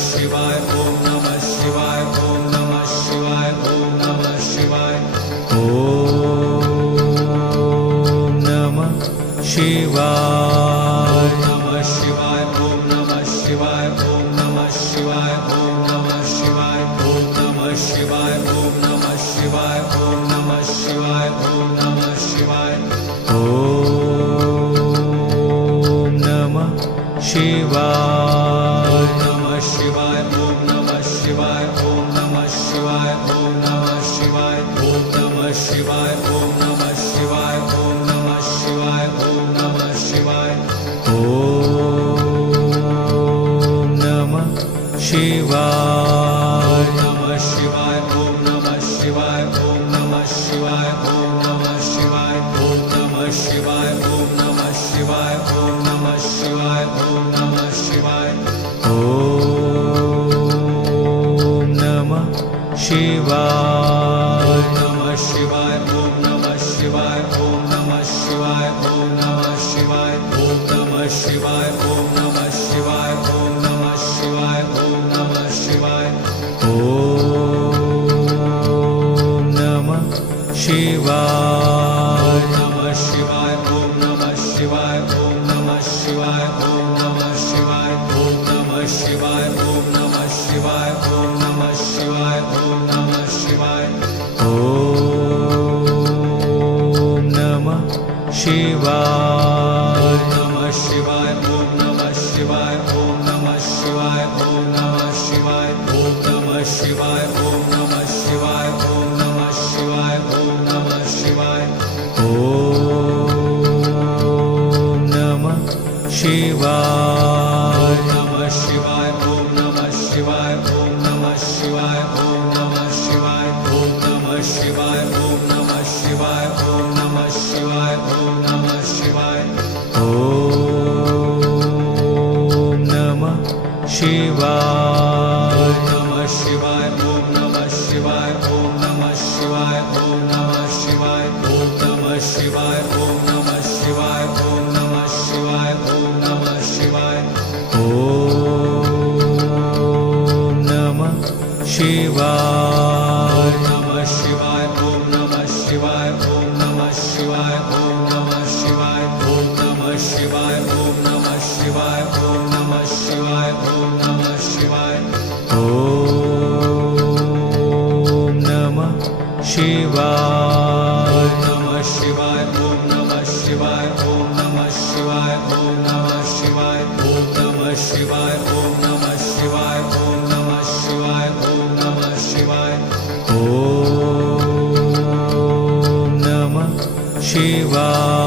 शिवाय ओम नमः शिवाय ओम नमः शिवाय ओम नमः शिवाय ओम नमः शिवाय नमः शिवाय ओम नमः शिवाय ओम नमः शिवाय ओम नमः शिवाय ओम नमः शिवाय ओम नमः शिवाय ओम नमः शिवाय ओम नमः शिवाय ओम नमः शिवाय नमः शिवाय ओम नमः शिवाय ओम नमः शिवाय ओम नमः शिवाय ओम नमः शिवाय ओम नमः शिवाय ओम नमः शिवाय ओम नमः शिवाय ओम नमः शिवाय नमः शिवाय ओम नमः शिवाय ओम नमः शिवाय ओम नमः शिवाय ओम नमः शिवाय ओम नमः शिवाय ओम नमः शिवाय ओम नमः शिवाय ओम नमः शिवाय नमः शिवाय ओम नमः शिवाय ओम नमः शिवाय ओम नमः शिवाय ओम नमः शिवाय ओम नमः शिवाय ओम नमः शिवाय ओम नमः शिवाय ओम नमः शिवाय नमः शिवाय ओम नमः शिवाय ओम नमः शिवाय ओम नमः शिवाय ओम नमः शिवाय ओम नमः शिवाय ओम नमः शिवाय ओम नमः शिवाय ओम नमः शिवाय नमः शिवाय ओम नमः शिवाय ओम नमः शिवाय ओम नमः शिवाय ओम नमः शिवाय ओम नमः शिवाय ओम नमः शिवाय ओम नमः शिवाय ओम नमः शिवाय नमः शिवाय ओम नमः शिवाय ओम नमः शिवाय ओम नमः शिवाय ओम नमः शिवाय ओम नमः शिवाय ओम नमः शिवाय ओम नमः शिवाय ओम नमः शिवाय नमः शिवाय ओम नमः शिवाय ओम नमः शिवाय ओम नमः शिवाय ओम नमः शिवाय ओम नमः शिवाय ओम नमः शिवाय ओम नमः शिवाय ओम नमः शिवाय नमः शिवाय ओम नमः शिवाय ओम नमः शिवाय ओम नमः शिवाय ओम नमः शिवाय ओम नमः शिवाय ओम नमः शिवाय ओम नमः शिवाय ओम नमः शिवाय नमः शिवाय ओम नमः शिवाय ओम नमः शिवाय ओम नमः शिवाय ओम नमः शिवाय ओम नमः शिवाय ओम नमः शिवाय ओम नमः शिवाय ओम नमः शिवाय